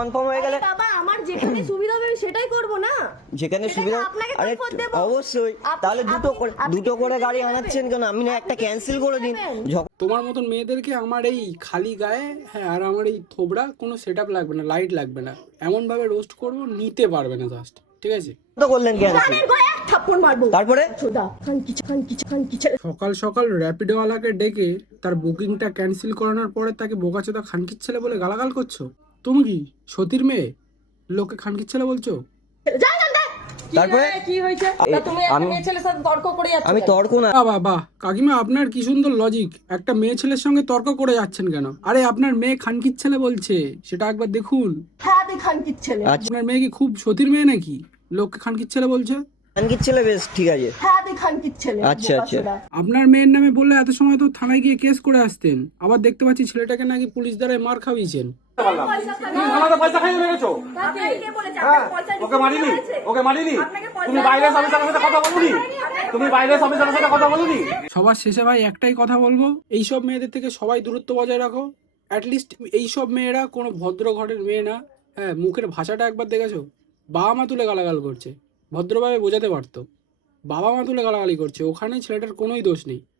Confirm হয়ে গেলে বাবা আমার যেখানে সুবিধা হবে আমি সেটাই করব না। যেখানে সেটা সুবিধা, আপনাকে আরে comfort দেব। অবশ্যই। তাহলে দুটো করে গাড়ি আনাচ্ছেন কেন? আপনি না একটা ক্যান্সেল করে দিন। তোমার মতন মেয়েদেরকে আমার এই খালি গায়ে, হ্যাঁ, আর আমার এই থোবড়া কোনো সেট আপ লাগবে না, লাইট লাগবে না, এমনভাবে রোস্ট করবো নিতে পারবে না জাস্ট, ঠিক আছে? তো করলেন ক্যান্সেল, কানের গলায় এক থাপ্পড় মারবো। তারপরে ছোদা খান কি। সকাল সকাল র্যাপিডোওয়ালাকে ডেকে তার বুকিংটা ক্যান্সেল করানোর পরে তাকে বোকাচোদা খানকির ছেলে বলে গালাগাল করছো? তুমি কি সতীর মেয়ে, লোকে খানকির ছেলে বলছো? যা যা যা। তারপরে কি হয়েছে? তা তুমি একটা মেয়ে ছেলের সাথে তর্ক করে যাচ্ছ। আমি তর্ক না, বাহ বাহ বাহ, কাকিমা আপনার কি সুন্দর লজিক। একটা মেয়ে ছেলের সঙ্গে তর্ক করে যাচ্ছেন কেন? আরে আপনার মেয়ে খানকির ছেলে বলছে, সেটা একবার দেখুন। হ্যাঁ আমি খানকির ছেলে। আচ্ছা আপনার মেয়ে কি খুব সতীর মেয়ে নাকি, লোককে খানকির ছেলে বলছে? খানকির ছেলে, বেশ ঠিক আছে। হ্যাঁ আমি খানকির ছেলে। আচ্ছা, আচ্ছা। বোকাচোদা। আপনার মেয়ের নামে বললে এত সময় তো থানায় গিয়ে কেস করে আসতেন। আবার দেখতে পাচ্ছি ছেলেটাকে নাকি পুলিশ দ্বারা মার খাওয়িয়েছেন। পয়সা খাইয়ে মেরেছো। হ্যাঁ, ওকে মারিনি, ওকে মারিনি। তুমি বাইরে অফিসারের সাথে কথা বলুনি, তুমি বাইরে অফিসারের সাথে কথা বলুনি। সবার শেষে ভাই একটাই কথা বলবো, এইসব মেয়েদের থেকে সবাই দূরত্ব বজায় রাখো। অ্যাটলিস্ট এইসব মেয়েরা কোনো ভদ্র ঘরের মেয়ে না। হ্যাঁ, মুখের ভাষাটা একবার দেখেছো? বাবা মা তুলে গালাগাল করছে, ভদ্রভাবে বোঝাতে পারতো। বাবা মা তুলে গালাগালি করছে, ওখানে ছেলেটার কোনোই দোষ নেই।